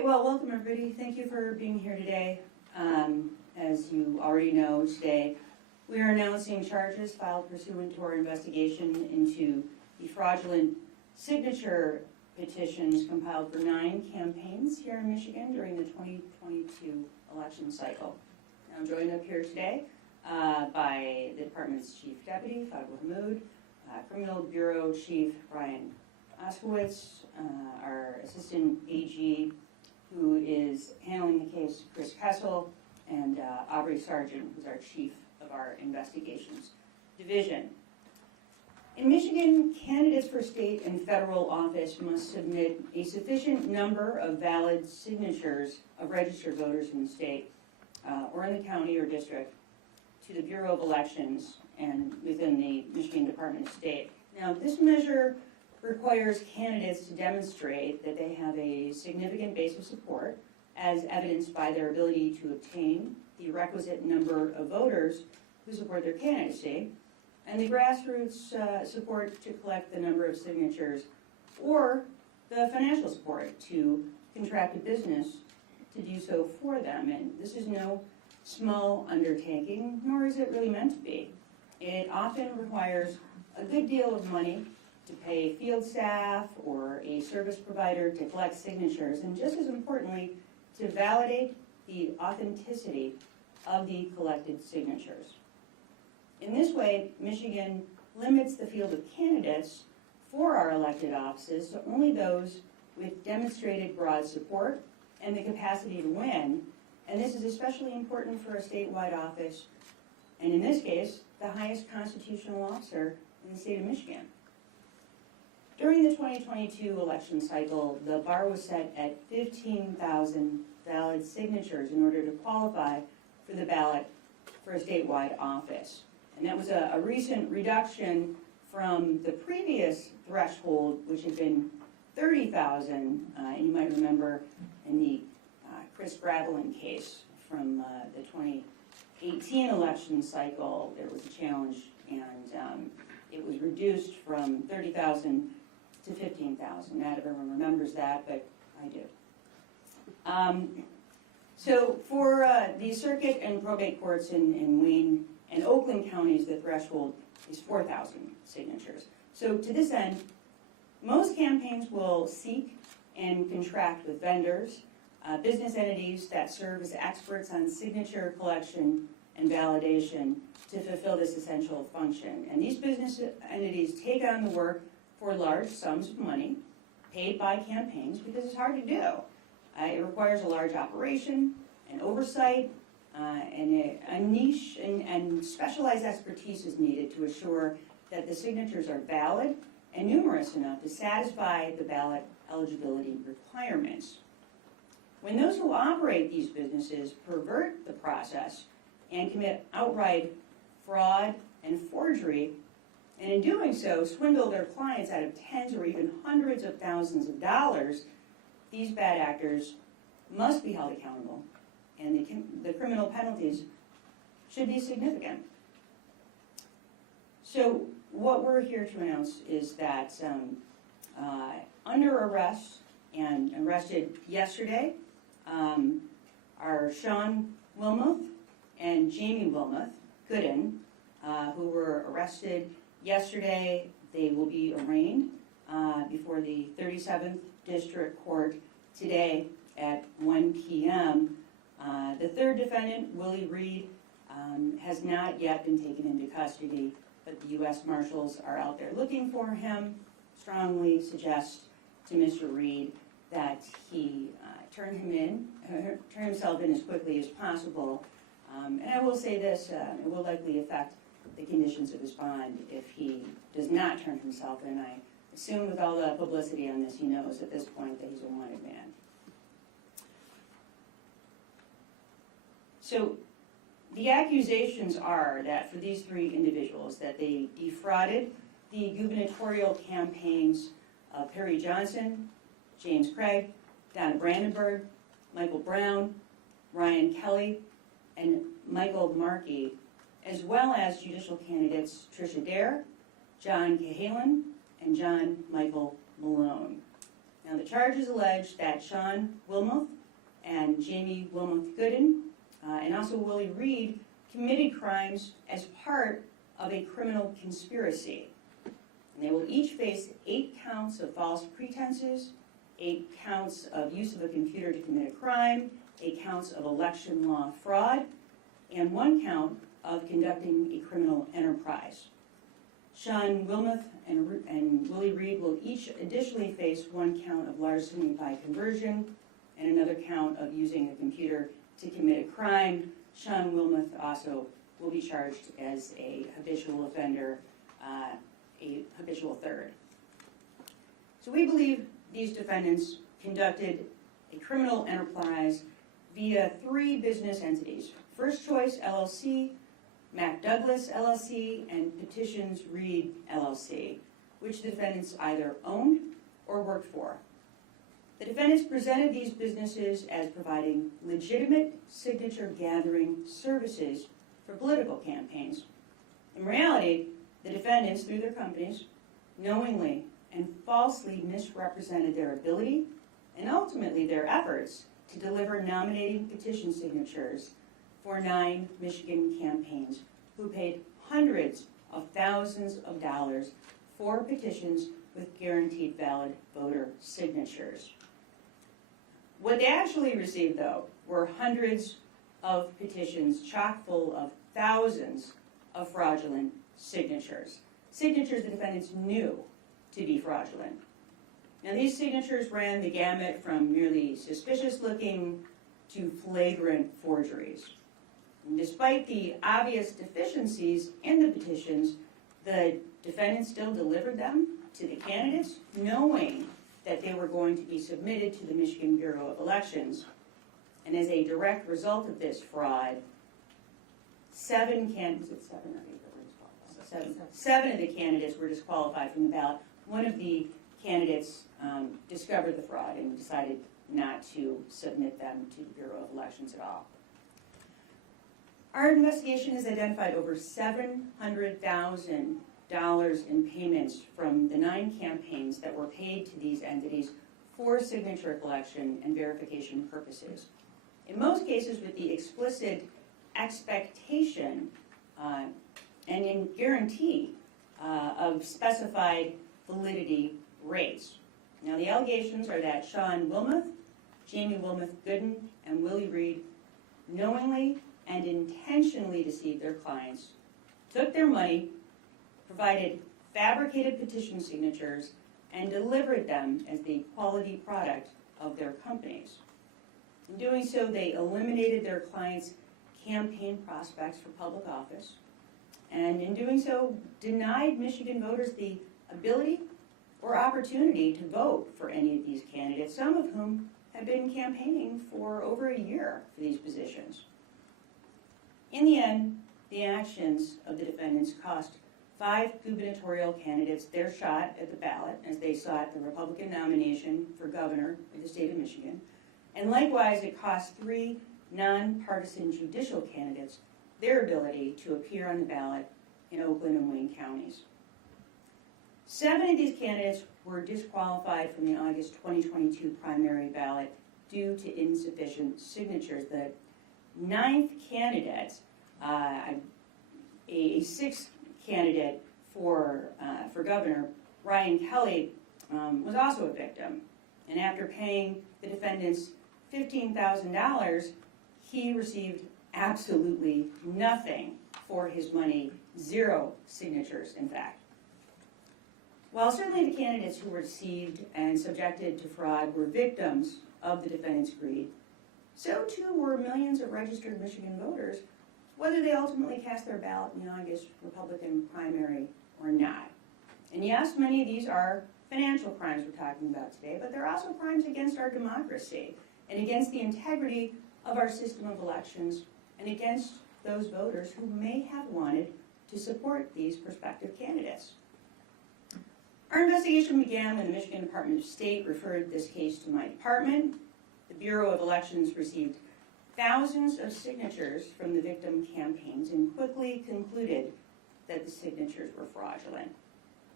right, well, welcome everybody. Thank you for being here today. As you already know, today we are announcing charges filed pursuant to our investigation into the fraudulent signature petitions compiled for 9 campaigns here in Michigan during the 2022 election cycle. I'm joined up here today by the department's Chief Deputy, Fadwa Hammoud, Criminal Bureau Chief Brian Oskowitz, our Assistant AG, who is handling the case, Chris Kessel, and Aubrey Sargent, who's our Chief of our Investigations Division. In Michigan, candidates for state and federal office must submit a sufficient number of valid signatures of registered voters in the state or in the county or district to the Bureau of Elections and within the Michigan Department of State. Now, this measure requires candidates to demonstrate that they have a significant base of support, as evidenced by their ability to obtain the requisite number of voters who support their candidacy, and the grassroots support to collect the number of signatures, or the financial support to contract a business to do so for them. And this is no small undertaking, nor is it really meant to be. It often requires a good deal of money to pay field staff or a service provider to collect signatures, and just as importantly, to validate the authenticity of the collected signatures. In this way, Michigan limits the field of candidates for our elected offices to only those with demonstrated broad support and the capacity to win, and this is especially important for a statewide office, and in this case, the highest constitutional officer in the state of Michigan. During the 2022 election cycle, the bar was set at 15,000 valid signatures in order to qualify for the ballot for a statewide office. And that was a recent reduction from the previous threshold, which had been 30,000. And you might remember in the Chris Gravelin case from the 2018 election cycle, there was a challenge, and it was reduced from 30,000 to 15,000. Not everyone remembers that, but I do. So for the circuit and probate courts in Wayne and Oakland counties, the threshold is 4,000 signatures. So to this end, most campaigns will seek and contract with vendors, business entities that serve as experts on signature collection and validation to fulfill this essential function. And these business entities take on the work for large sums of money paid by campaigns because it's hard to do. It requires a large operation, an oversight, and a niche and specialized expertise is needed to assure that the signatures are valid and numerous enough to satisfy the ballot eligibility requirements. When those who operate these businesses pervert the process and commit outright fraud and forgery, and in doing so, swindle their clients out of tens or even hundreds of thousands of dollars, these bad actors must be held accountable, and the criminal penalties should be significant. So what we're here to announce is that under arrest and arrested yesterday are Sean Wilmoth and Jamie Wilmoth Gooden, who were arrested yesterday. They will be arraigned before the 37th District Court today at 1 p.m. The third defendant, Willie Reed, has not yet been taken into custody, but the U.S. Marshals are out there looking for him. Strongly suggest to Mr. Reed that he turn himself in as quickly as possible. And I will say this, it will likely affect the conditions of his bond if he does not turn himself in. I assume with all the publicity on this, he knows at this point that he's a wanted man. So the accusations are that for these 3 individuals, that they defrauded the gubernatorial campaigns of Perry Johnson, James Craig, Donna Brandenburg, Michael Brown, Ryan Kelly, and Michael Markey, as well as judicial candidates Tricia Dare, John Cahalan, and John Michael Malone. Now, the charges allege that Sean Wilmoth and Jamie Wilmoth Gooden and also Willie Reed committed crimes as part of a criminal conspiracy. And they will each face 8 counts of false pretenses, 8 counts of use of a computer to commit a crime, 8 counts of election law fraud, and 1 count of conducting a criminal enterprise. Sean Wilmoth and Willie Reed will each additionally face 1 count of larceny by conversion and another count of using a computer to commit a crime. Sean Wilmoth also will be charged as a habitual offender, a habitual third. So we believe these defendants conducted a criminal enterprise via 3 business entities: First Choice LLC, Mac Douglas LLC, and Petitions Reed LLC, which the defendants either owned or worked for. The defendants presented these businesses as providing legitimate signature gathering services for political campaigns. In reality, the defendants, through their companies, knowingly and falsely misrepresented their ability and ultimately their efforts to deliver nominating petition signatures for 9 Michigan campaigns who paid hundreds of thousands of dollars for petitions with guaranteed valid voter signatures. What they actually received, though, were hundreds of petitions chock full of thousands of fraudulent signatures. Signatures the defendants knew to be fraudulent. Now, these signatures ran the gamut from merely suspicious-looking to flagrant forgeries. And despite the obvious deficiencies in the petitions, the defendants still delivered them to the candidates, knowing that they were going to be submitted to the Michigan Bureau of Elections. And as a direct result of this fraud, 7 candidates, 7 of the candidates were disqualified from the ballot. One of the candidates discovered the fraud and decided not to submit them to the Bureau of Elections at all. Our investigation has identified over $700,000 in payments from the 9 campaigns that were paid to these entities for signature collection and verification purposes. In most cases, with the explicit expectation and in guarantee of specified validity rates. Now, the allegations are that Sean Wilmoth, Jamie Wilmoth Gooden, and Willie Reed knowingly and intentionally deceived their clients, took their money, provided fabricated petition signatures, and delivered them as the quality product of their companies. In doing so, they eliminated their clients' campaign prospects for public office, and in doing so, denied Michigan voters the ability or opportunity to vote for any of these candidates, some of whom have been campaigning for over a year for these positions. In the end, the actions of the defendants cost 5 gubernatorial candidates their shot at the ballot as they sought the Republican nomination for governor of the state of Michigan. And likewise, it cost 3 nonpartisan judicial candidates their ability to appear on the ballot in Oakland and Wayne counties. 7 of these candidates were disqualified from the August 2022 primary ballot due to insufficient signatures. The 9th candidate, a 6th candidate for governor, Ryan Kelly, was also a victim. And after paying the defendants $15,000, he received absolutely nothing for his money, 0 signatures, in fact. While certainly the candidates who were deceived and subjected to fraud were victims of the defendants' greed, so too were millions of registered Michigan voters, whether they ultimately cast their ballot in the August Republican primary or not. And yes, many of these are financial crimes we're talking about today, but they're also crimes against our democracy and against the integrity of our system of elections and against those voters who may have wanted to support these prospective candidates. Our investigation began when the Michigan Department of State referred this case to my department. The Bureau of Elections received thousands of signatures from the victim campaigns and quickly concluded that the signatures were fraudulent.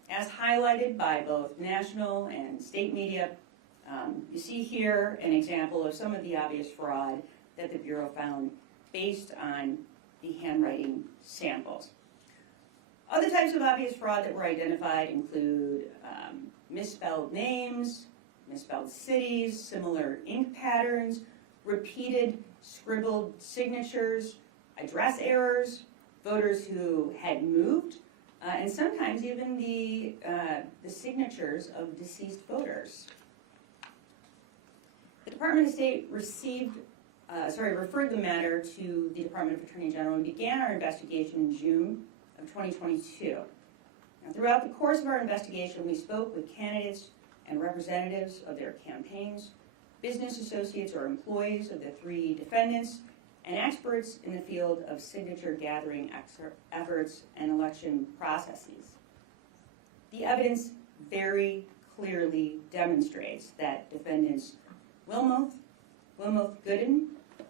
As highlighted by both national and state media, You see here an example of some of the obvious fraud that the Bureau found based on the handwriting samples. Other types of obvious fraud that were identified include misspelled names, misspelled cities, similar ink patterns, repeated scribbled signatures, address errors, voters who had moved, and sometimes even the signatures of deceased voters. The Department of State referred the matter to the Department of Attorney General and began our investigation in June of 2022. Now, throughout the course of our investigation, we spoke with candidates and representatives of their campaigns, business associates or employees of the three defendants, and experts in the field of signature gathering efforts and election processes. The evidence very clearly demonstrates that defendants Wilmoth, Gooden,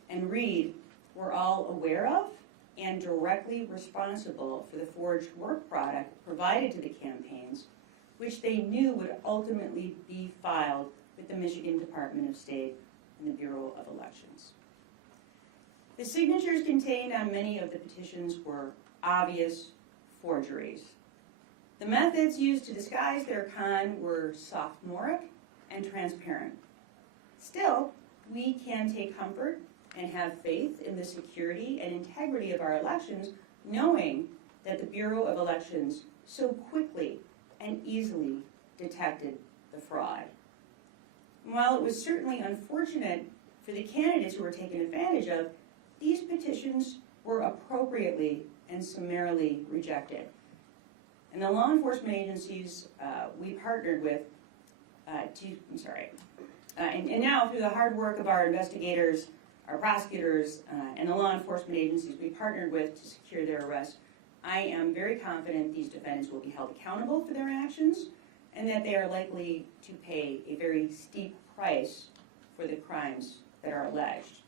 and Reed were all aware of and directly responsible for the forged work product provided to the campaigns, which they knew would ultimately be filed with the Michigan Department of State and the Bureau of Elections. The signatures contained on many of the petitions were obvious forgeries. The methods used to disguise their con were sophomoric and transparent. Still, we can take comfort and have faith in the security and integrity of our elections, knowing that the Bureau of Elections so quickly and easily detected the fraud. And while it was certainly unfortunate for the candidates who were taken advantage of, these petitions were appropriately and summarily rejected. And the law enforcement agencies we partnered with, and now through the hard work of our investigators, our prosecutors, and the law enforcement agencies we partnered with to secure their arrest, I am very confident these defendants will be held accountable for their actions and that they are likely to pay a very steep price for the crimes that are alleged.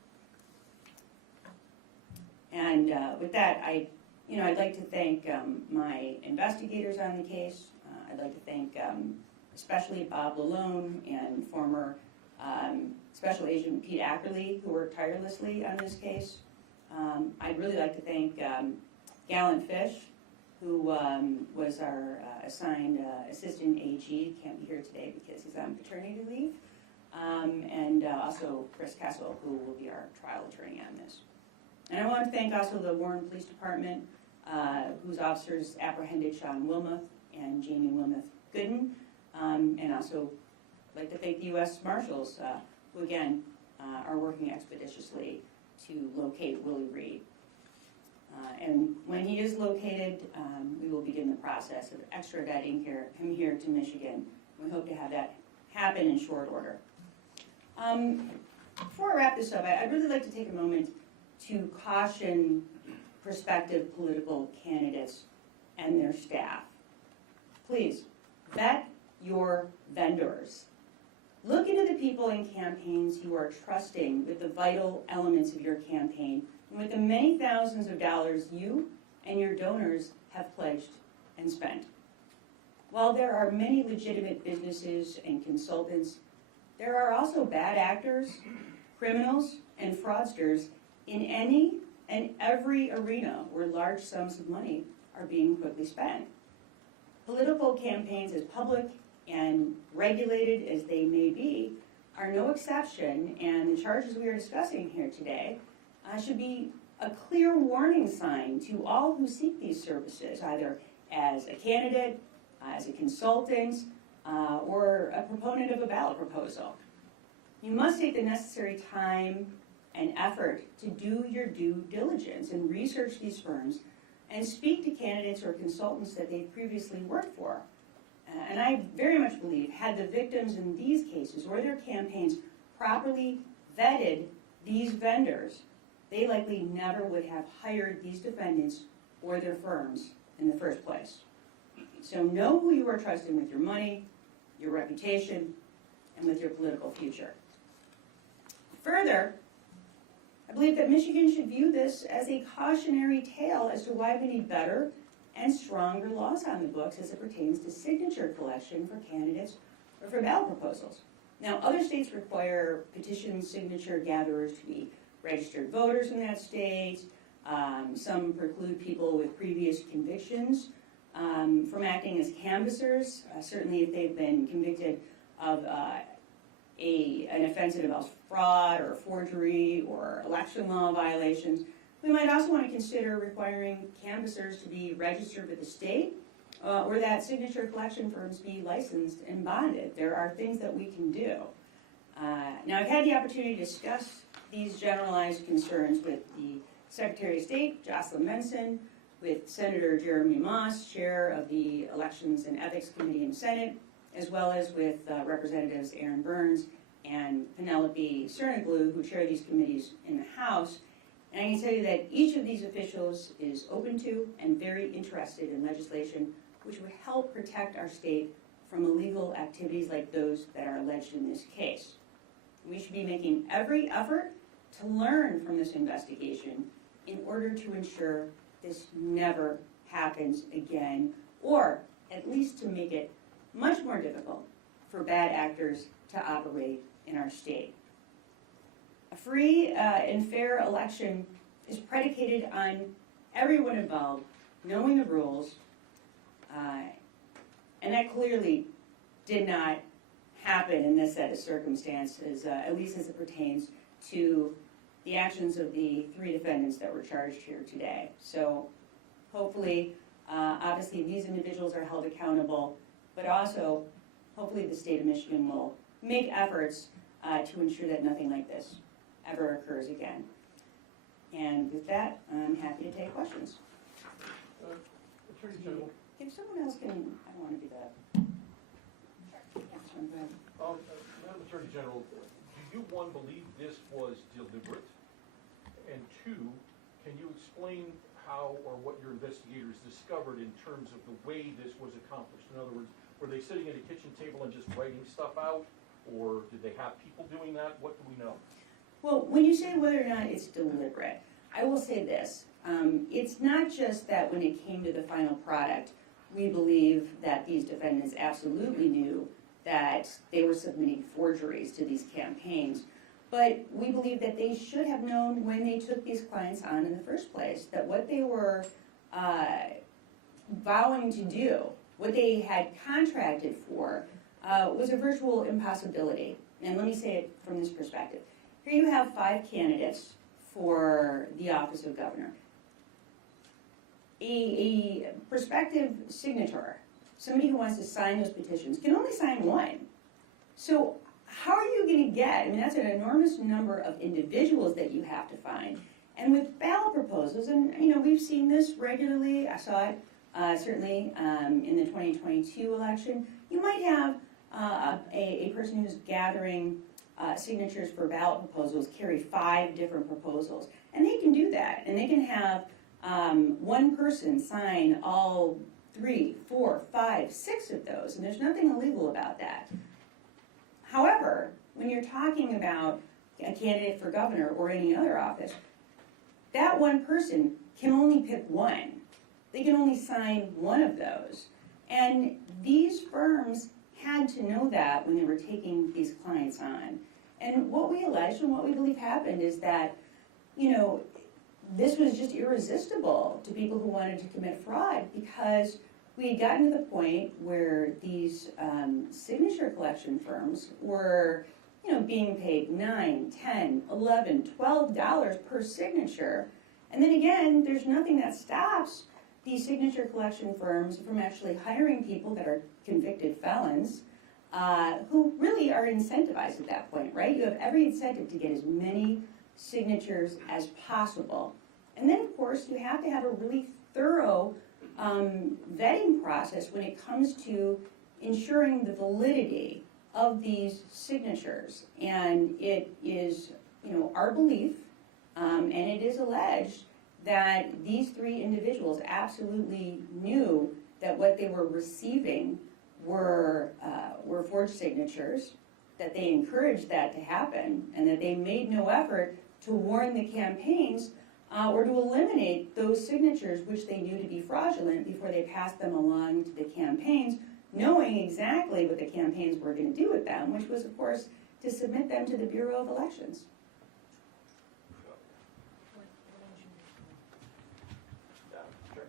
And with that, I'd like to thank my investigators on the case. I'd like to thank especially Bob Lalone and former Special Agent Pete Ackerley, who worked tirelessly on this case. I'd really like to thank Gallant Fish, who was our assigned assistant AG, can't be here today because he's on paternity leave, and also Chris Kessel, who will be our trial attorney on this. And I want to thank also the Warren Police Department, whose officers apprehended Sean Wilmoth and Jamie Wilmoth Gooden, and also like to thank the U.S. Marshals, who again are working expeditiously to locate Willie Reed. And when he is located, we will begin the process of extraditing him here to Michigan. We hope to have that happen in short order. Before I wrap this up, I'd really like to take a moment to caution prospective political candidates and their staff. Please, vet your vendors. Look into the people in campaigns you are trusting with the vital elements of your campaign and with the many thousands of dollars you and your donors have pledged and spent. While there are many legitimate businesses and consultants, there are also bad actors, criminals, and fraudsters in any and every arena where large sums of money are being quickly spent. Political campaigns, as public and regulated as they may be, are no exception, and the charges we are discussing here today should be a clear warning sign to all who seek these services, either as a candidate, as a consultant, or a proponent of a ballot proposal. You must take the necessary time and effort to do your due diligence and research these firms and speak to candidates or consultants that they've previously worked for. And I very much believe, had the victims in these cases or their campaigns properly vetted these vendors, they likely never would have hired these defendants or their firms in the first place. So know who you are trusting with your money, your reputation, and with your political future. Further, I believe that Michigan should view this as a cautionary tale as to why we need better and stronger laws on the books as it pertains to signature collection for candidates or for ballot proposals. Now, other states require petition signature gatherers to be registered voters in that state. Some preclude people with previous convictions from acting as canvassers, certainly if they've been convicted of an offense that involves fraud or forgery or election law violations. We might also want to consider requiring canvassers to be registered with the state or that signature collection firms be licensed and bonded. There are things that we can do. Now, I've had the opportunity to discuss these generalized concerns with the Secretary of State, Jocelyn Menson, with Senator Jeremy Moss, chair of the Elections and Ethics Committee in the Senate, as well as with Representatives Aaron Burns and Penelope Cerniglu, who chair these committees in the House. And I can tell you that each of these officials is open to and very interested in legislation which would help protect our state from illegal activities like those that are alleged in this case. We should be making every effort to learn from this investigation in order to ensure this never happens again, or at least to make it much more difficult for bad actors to operate in our state. A free and fair election is predicated on everyone involved knowing the rules, and that clearly did not happen in this set of circumstances, at least as it pertains to the actions of the three defendants that were charged here today. So hopefully, obviously these individuals are held accountable, but also hopefully the state of Michigan will make efforts to ensure that nothing like this ever occurs again. And with that, I'm happy to take questions. Attorney General. If someone else can, I don't want to do that. Madam Attorney General, do you, one, believe this was deliberate? And two, can you explain how or what your investigators discovered in terms of the way this was accomplished? In other words, were they sitting at a kitchen table and just writing stuff out? Or did they have people doing that? What do we know? Well, when you say whether or not it's deliberate, I will say this. It's not just that when it came to the final product, we believe that these defendants absolutely knew that they were submitting forgeries to these campaigns, but we believe that they should have known when they took these clients on in the first place that what they were vowing to do, what they had contracted for, was a virtual impossibility. And let me say it from this perspective. Here you have 5 candidates for the office of governor. A prospective signator, somebody who wants to sign those petitions, can only sign one. So how are you going to get, I mean, that's an enormous number of individuals that you have to find. And with ballot proposals, and you know, we've seen this regularly, I saw it certainly in the 2022 election, you might have a person who's gathering signatures for ballot proposals carry 5 different proposals. And they can do that, and they can have one person sign all 3, 4, 5, 6 of those, and there's nothing illegal about that. However, when you're talking about a candidate for governor or any other office, that one person can only pick one. They can only sign one of those. And these firms had to know that when they were taking these clients on. And what we alleged and what we believe happened is that, you know, this was just irresistible to people who wanted to commit fraud, because we had gotten to the point where these signature collection firms were, you know, being paid $9, $10, $11, $12 per signature. And then again, there's nothing that stops these signature collection firms from actually hiring people that are convicted felons who really are incentivized at that point, right? You have every incentive to get as many signatures as possible. And then, of course, you have to have a really thorough vetting process when it comes to ensuring the validity of these signatures. And it is, you know, our belief, and it is alleged, that these 3 individuals absolutely knew that what they were receiving were forged signatures, that they encouraged that to happen, and that they made no effort to warn the campaigns or to eliminate those signatures which they knew to be fraudulent before they passed them along to the campaigns knowing exactly what the campaigns were going to do with them, which was, of course, to submit them to the Bureau of Elections. Sure.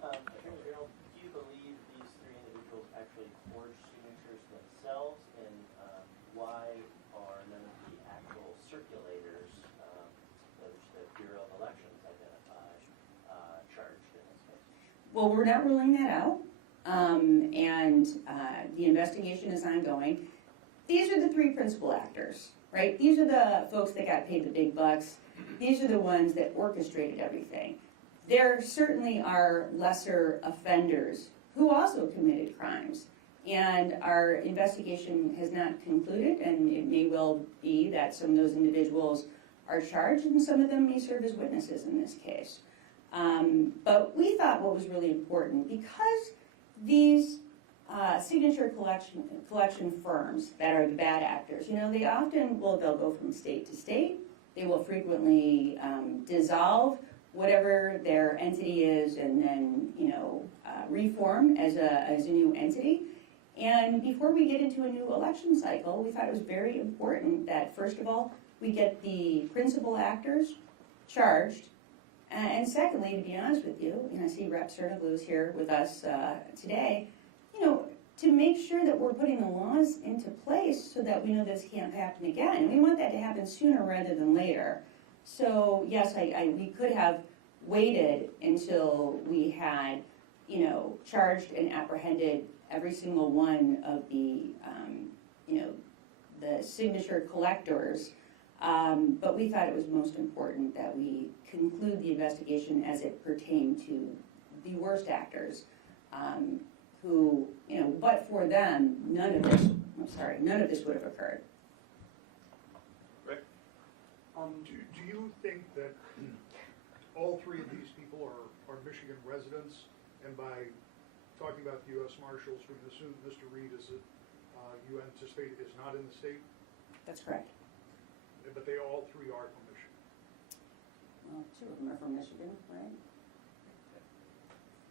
Attorney General, do you believe these three individuals actually forged signatures themselves, and why are none of the actual circulators, which the Bureau of Elections identified, charged in this case? Well, we're not ruling that out, the investigation is ongoing. These are the three principal actors, right? These are the folks that got paid the big bucks. These are the ones that orchestrated everything. There certainly are lesser offenders who also committed crimes, and our investigation has not concluded, and it may well be that some of those individuals are charged, and some of them may serve as witnesses in this case. But we thought what was really important, because these signature collection firms that are the bad actors, they often they'll go from state to state. They will frequently dissolve whatever their entity is, and then reform as a new entity. And before we get into a new election cycle, we thought it was very important that, first of all, we get the principal actors charged. And secondly, to be honest with you, I see Rep. Cernoglu's here with us today, to make sure that we're putting the laws into place so that we know this can't happen again. And we want that to happen sooner rather than later. So yes, we could have waited until we had, charged and apprehended every single one of the, the signature collectors. But we thought it was most important that we conclude the investigation as it pertained to the worst actors, who, but for them, none of this would have occurred. Rick? Do you think that all three of these people are Michigan residents, and by talking about the U.S. Marshals, we can assume Mr. Reed you anticipate is not in the state? That's correct. But they all three are from Michigan. Well, two of them are from Michigan, right?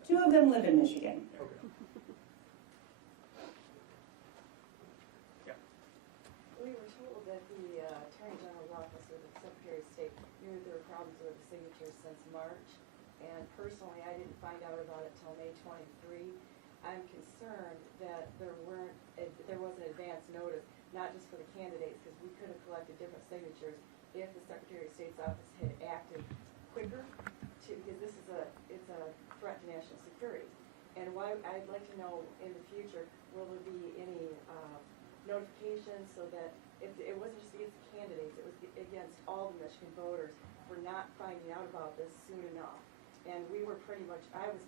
Two of them live in Michigan. Okay. We were told that the Attorney General's office or the Secretary of State knew there were problems with the signatures since March, and personally, I didn't find out about it till May 23. I'm concerned that there wasn't advance notice, not just for the candidates, because we could have collected different signatures if the Secretary of State's office had acted quicker, because it's a threat to national security. And I'd like to know in the future, will there be any notifications so that if it wasn't just against the candidates, it was against all the Michigan voters for not finding out about this soon enough. And I was pretty much ambushed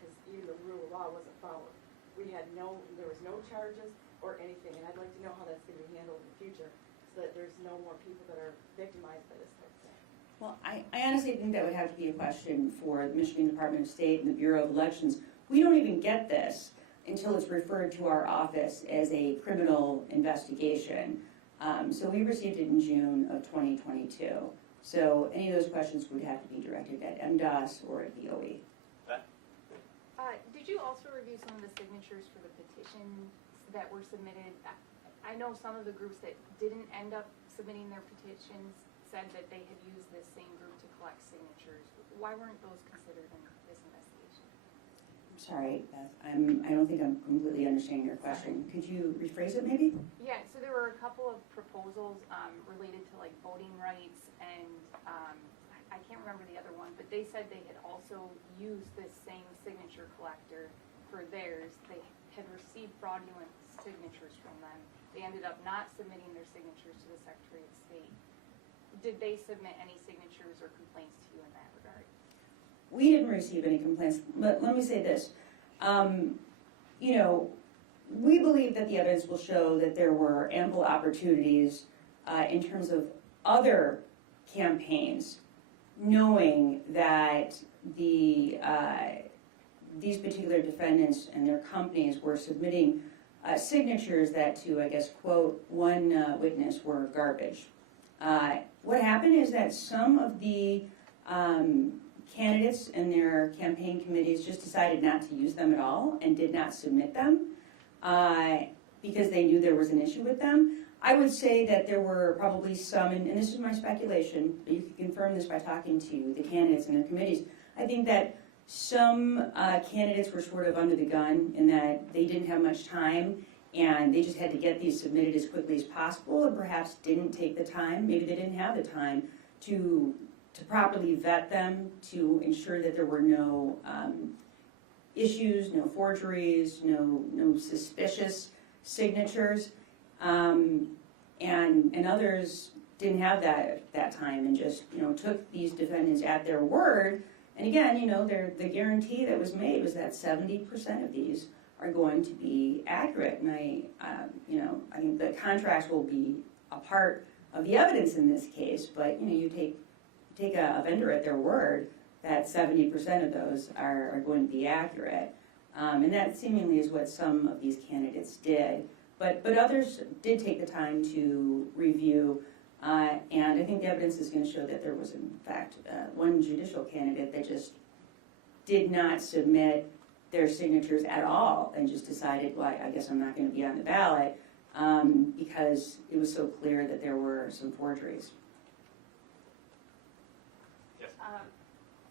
because even the rule of law wasn't followed. There was no charges or anything, and I'd like to know how that's going to be handled in the future so that there's no more people that are victimized by this type of thing. Well, I honestly think that would have to be a question for the Michigan Department of State and the Bureau of Elections. We don't even get this until it's referred to our office as a criminal investigation. So we received it in June of 2022. So any of those questions would have to be directed at MDOS or at DOE. Did you also review some of the signatures for the petitions that were submitted? I know some of the groups that didn't end up submitting their petitions said that they had used this same group to collect signatures. Why weren't those considered in this investigation? I'm sorry, Beth. I don't think I'm completely understanding your question. Could you rephrase it maybe? Yeah, so there were a couple of proposals related to like voting rights, and I can't remember the other one, but they said they had also used this same signature collector for theirs. They had received fraudulent signatures from them. They ended up not submitting their signatures to the Secretary of State. Did they submit any signatures or complaints to you in that regard? We didn't receive any complaints, but let me say this. We believe that the evidence will show that there were ample opportunities in terms of other campaigns, knowing that these particular defendants and their companies were submitting signatures that, to, I guess, quote one witness, were garbage. What happened is that some of the candidates and their campaign committees just decided not to use them at all and did not submit them. because they knew there was an issue with them. I would say that there were probably some, and this is my speculation, but you can confirm this by talking to the candidates and their committees. I think that some candidates were sort of under the gun in that they didn't have much time and they just had to get these submitted as quickly as possible and perhaps didn't take the time, maybe they didn't have the time to properly vet them, to ensure that there were no issues, no forgeries, no suspicious signatures. And others didn't have that time and just, took these defendants at their word. And again, the guarantee that was made was that 70% of these are going to be accurate. And I think the contracts will be a part of the evidence in this case, but, you take a vendor at their word that 70% of those are going to be accurate. And that seemingly is what some of these candidates did. But others did take the time to review, and I think the evidence is going to show that there was, in fact, one judicial candidate that just did not submit their signatures at all and just decided, well, I guess I'm not going to be on the ballot because it was so clear that there were some forgeries. Yes.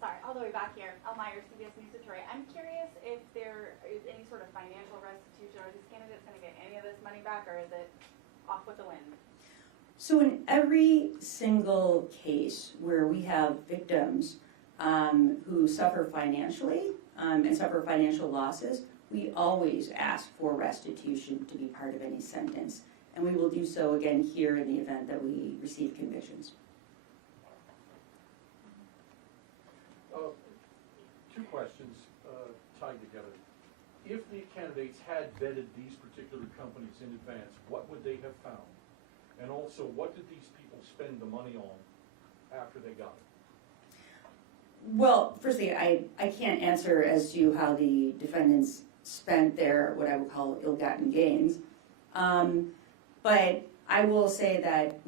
Sorry, all the way back here. Elmeyer, CBS News Detroit. I'm curious if there is any sort of financial restitution. Are these candidates going to get any of this money back, or is it off with the wind? So in every single case where we have victims who suffer financially and suffer financial losses, we always ask for restitution to be part of any sentence. And we will do so again here in the event that we receive convictions. Two questions tied together. If the candidates had vetted these particular companies in advance, what would they have found? And also, what did these people spend the money on after they got it? Well, firstly, I can't answer as to how the defendants spent their, what I would call, ill-gotten gains. But I will say that,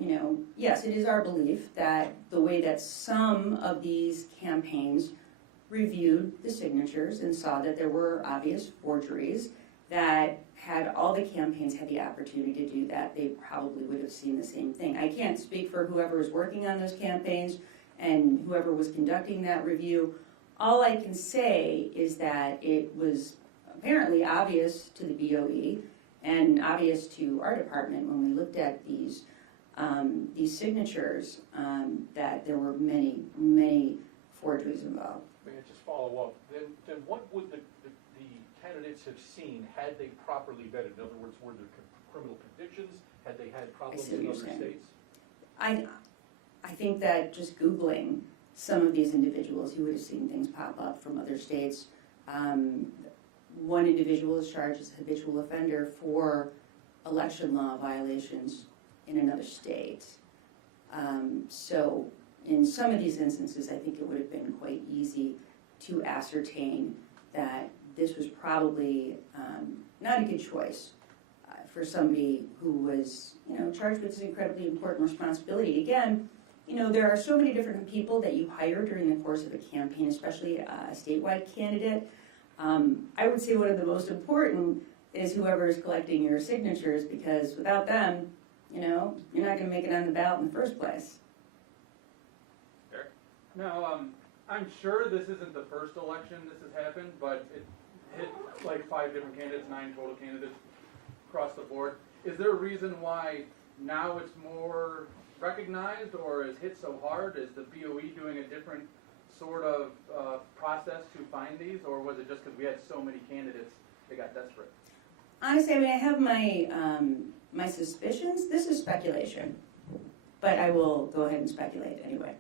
yes, it is our belief that the way that some of these campaigns reviewed the signatures and saw that there were obvious forgeries, that had all the campaigns had the opportunity to do that, they probably would have seen the same thing. I can't speak for whoever was working on those campaigns and whoever was conducting that review. All I can say is that it was apparently obvious to the BOE and obvious to our department when we looked at these signatures that there were many, many forgeries involved. May I just follow up? Then what would the candidates have seen had they properly vetted? In other words, were there criminal convictions? Had they had problems in other states? I think that just Googling some of these individuals, you would have seen things pop up from other states. One individual is charged as a habitual offender for election law violations in another state. So in some of these instances, I think it would have been quite easy to ascertain that this was probably not a good choice for somebody who was, charged with this incredibly important responsibility. Again, there are so many different people that you hire during the course of a campaign, especially a statewide candidate. I would say one of the most important is whoever is collecting your signatures, because without them, you're not going to make it on the ballot in the first place. Now, I'm sure this isn't the first election this has happened, but it hit like 5 different candidates, 9 total candidates across the board. Is there a reason why now it's more recognized or is hit so hard? Is the BOE doing a different sort of process to find these, or was it just because we had so many candidates they got desperate? Honestly, I have my suspicions. This is speculation, but I will go ahead and speculate anyway.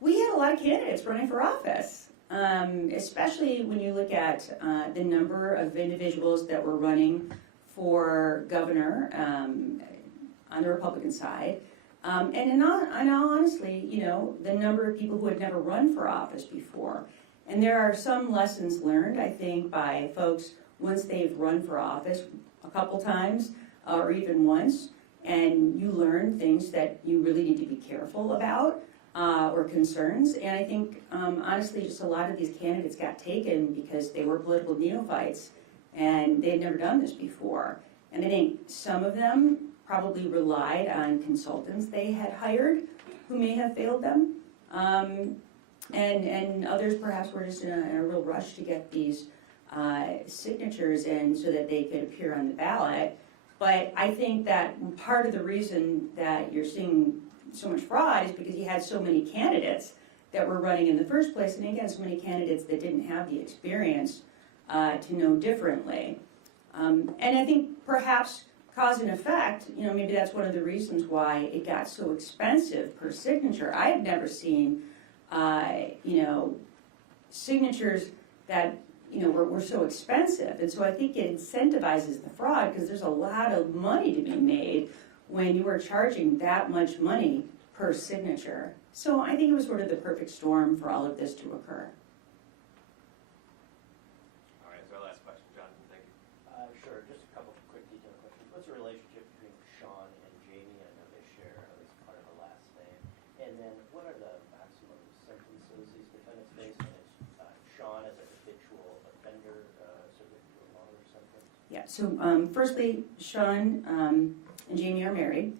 We had a lot of candidates running for office, especially when you look at the number of individuals that were running for governor on the Republican side. And in all honestly, the number of people who had never run for office before. And there are some lessons learned, I think, by folks once they've run for office a couple times or even once, and you learn things that you really need to be careful about or concerns. And I think, honestly, just a lot of these candidates got taken because they were political neophytes and they'd never done this before. And I think some of them probably relied on consultants they had hired who may have failed them. And others perhaps were just in a real rush to get these signatures in so that they could appear on the ballot. But I think that part of the reason that you're seeing so much fraud is because you had so many candidates that were running in the first place, and again, so many candidates that didn't have the experience to know differently. And I think perhaps cause and effect, maybe that's one of the reasons why it got so expensive per signature. I have never seen, signatures that, were so expensive. And so I think it incentivizes the fraud because there's a lot of money to be made when you are charging that much money per signature. So I think it was sort of the perfect storm for all of this to occur. All right, that's our last question. Jonathan, thank you. Sure, just a couple of quick detailed questions. What's the relationship between Sean and Jamie? I know they share at least part of the last name. And then what are the maximum sentences these defendants face? And it's Sean as a habitual offender, subject to a longer sentence? Yeah, so firstly, Sean and Jamie are married.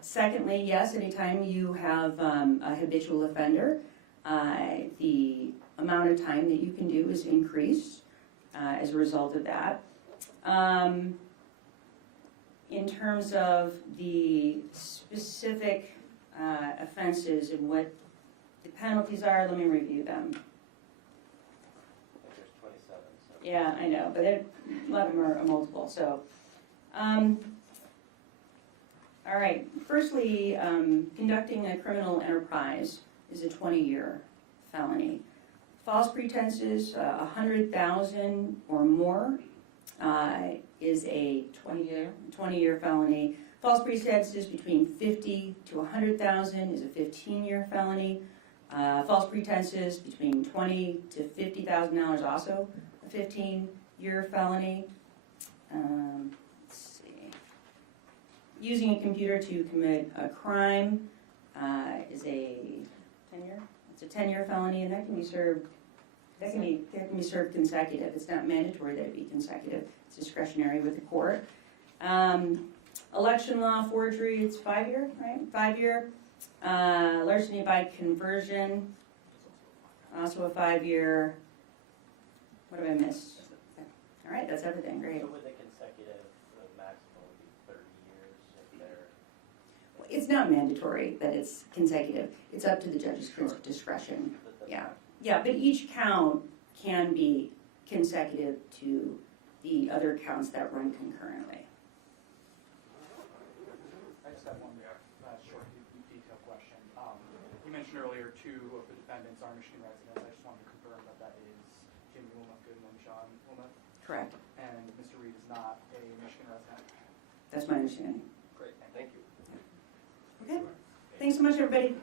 Secondly, yes, anytime you have a habitual offender, the amount of time that you can do is increased as a result of that. In terms of the specific offenses and what the penalties are, let me review them. I think there's 27. So. Yeah, I know, but a lot of them are multiple, so. All right, firstly, conducting a criminal enterprise is a 20-year felony. False pretenses, 100,000 or more is a 20-year felony. False pretenses between 50 to 100,000 is a 15-year felony. False pretenses between $20 to $50,000 also a 15-year felony. Let's see. Using a computer to commit a crime is a 10-year. It's a 10-year felony, and that can be served. That can be served consecutive. It's not mandatory that it be consecutive. It's discretionary with the court. Election law forgery, it's 5-year, right? 5-year. Larceny by conversion, also a 5-year. What have I missed? All right, that's everything. Great. So with the consecutive, the maximum would be 30 years if they're... It's not mandatory that it's consecutive. It's up to the judge's discretion. Yeah. Yeah, but each count can be consecutive to the other counts that run concurrently. I just have one short, detailed question. You mentioned earlier 2 of the defendants are Michigan residents. I just wanted to confirm that that is Jim Wilmuth, Goodwin, Sean Wilmuth, Correct. and Mr. Reed is not a Michigan resident. That's my understanding. Great, thank you. Okay. Thanks so much, everybody.